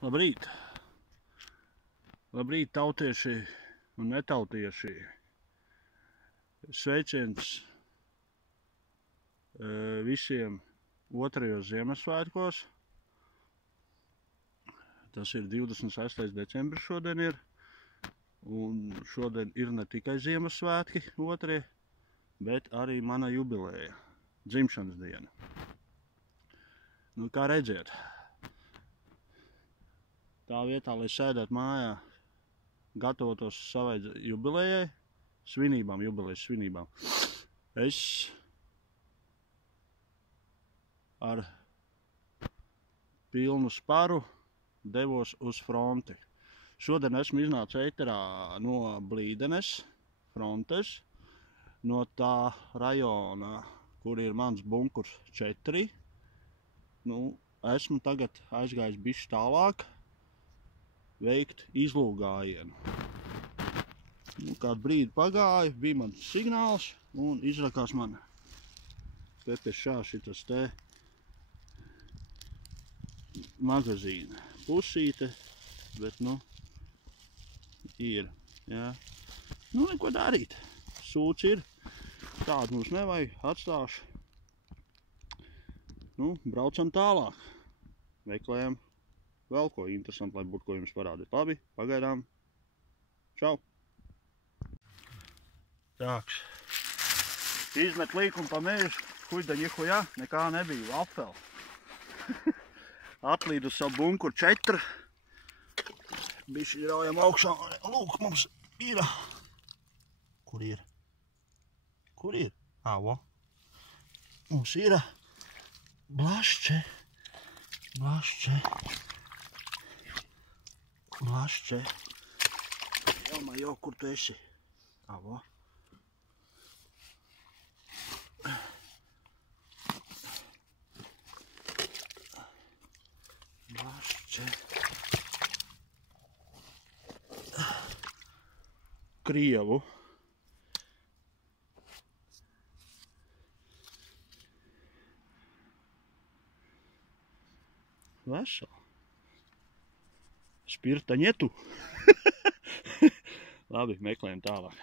Labrīt! Labrīt, tautieši un netautieši! Sveiciens visiem otrajos Ziemassvētkos. Tas ir 26. decembris šodien ir. Un šodien ir ne tikai Ziemassvētki otrie, bet arī mana jubileja, dzimšanas diena. Nu, kā redziet, tā vietā, lai sēdētu mājā, gatavotos savai jubilejai, jubilejas svinībām, es ar pilnu sparu devos uz fronti. Šodien esmu iznācis ēterā no Blīdenes frontes, no tā rajona, kur ir mans bunkurs 4. Nu, esmu tagad aizgājis bišķi tālāk veikt izlūgājienu. Nu, kādu brīdi pagāja, bija mans signāls un izrakās man pepešā šitas te magazīna pusīte, bet nu ir, jā. Nu, neko darīt. Sūds ir, tādu mums nevajag, atstāšu. Nu, braucam tālāk. Meklējam vēl ko interesantu, lai būtu ko jums parādīt. Labi, pagaidām. Čau! Tāks. Izmet līkumu pa mežu, huļda ņihujā, nekā nebija, apfel. Atlīd uz savu bunkuru 4. Bišķi raujam augšā. Lūk, mums ir. Kur ir? Kur ir? Avo. Mums ir blašče. Jau, kur tu esi? Avo. Blašče. Krievu. Vesel. Spirta ņetu. Labi, meklējam tālāk.